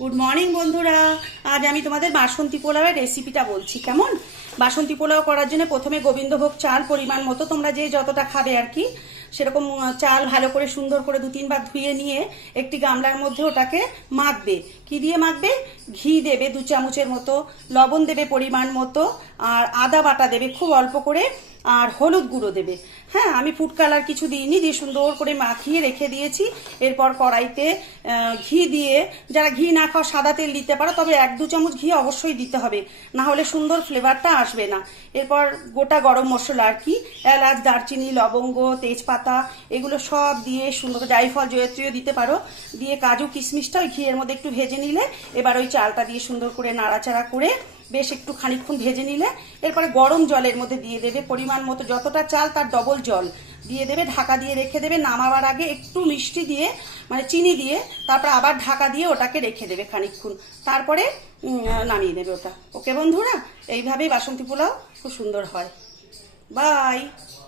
Good morning বন্ধুরা। আজ আমি তোমাদের বাসন্তী পোলাওয়ের রেসিপিটা বলছি। কেমন বাসন্তী পোলাও করার জন্য প্রথমে গোবিন্দভোগ চাল পরিমাণ মতো, তোমরা যে যতটা খাবে আর কি সেরকম চাল ভালো করে সুন্দর করে 2-3 বার ধুয়ে নিয়ে একটি গামলার মধ্যে ওটাকে মাখবে। কি দিয়ে মাখবে? ঘি দেবে 2 চামচের মতো, লবণ দেবে পরিমাণ মতো, আর আদা বাটা দেবে খুব অল্প করে, আর হলুদ গুঁড়ো দেবে। হ্যাঁ, আমি ফুড কালার কিছু দিইনি, দিয়ে সুন্দর করে মাখিয়ে রেখে দিয়েছি। এরপর কড়াইতে ঘি দিয়ে, যারা ঘি না খাও সাদা তেল দিতে পারো, তবে 1-2 চামচ ঘি অবশ্যই দিতে হবে, না হলে সুন্দর ফ্লেভারটা আসবে না। এরপর গোটা গরম মশলা আর কি, এলাচ, দারচিনি, লবঙ্গ, তেজপাতা, এগুলো সব দিয়ে সুন্দর, জায়ফল, জয়ত্রীও দিতে পারো, দিয়ে কাজু কিশমিশটা ওই ঘিয়ের মধ্যে একটু ভেজে নিলে, এবার ওই চালটা দিয়ে সুন্দর করে নাড়াচাড়া করে বেশ একটু খানিকক্ষণ ভেজে নিলে, এরপরে গরম জলের মধ্যে দিয়ে দেবে পরিমাণ মতো, যতটা চাল তার ডবল জল দিয়ে দেবে, ঢাকা দিয়ে রেখে দেবে। নামাবার আগে একটু মিষ্টি দিয়ে, মানে চিনি দিয়ে, তারপর আবার ঢাকা দিয়ে ওটাকে রেখে দেবে খানিকক্ষণ, তারপরে নামিয়ে দেবে ওটা। ওকে বন্ধুরা, এইভাবেই বাসন্তী পোলাও খুব সুন্দর হয়। বাই।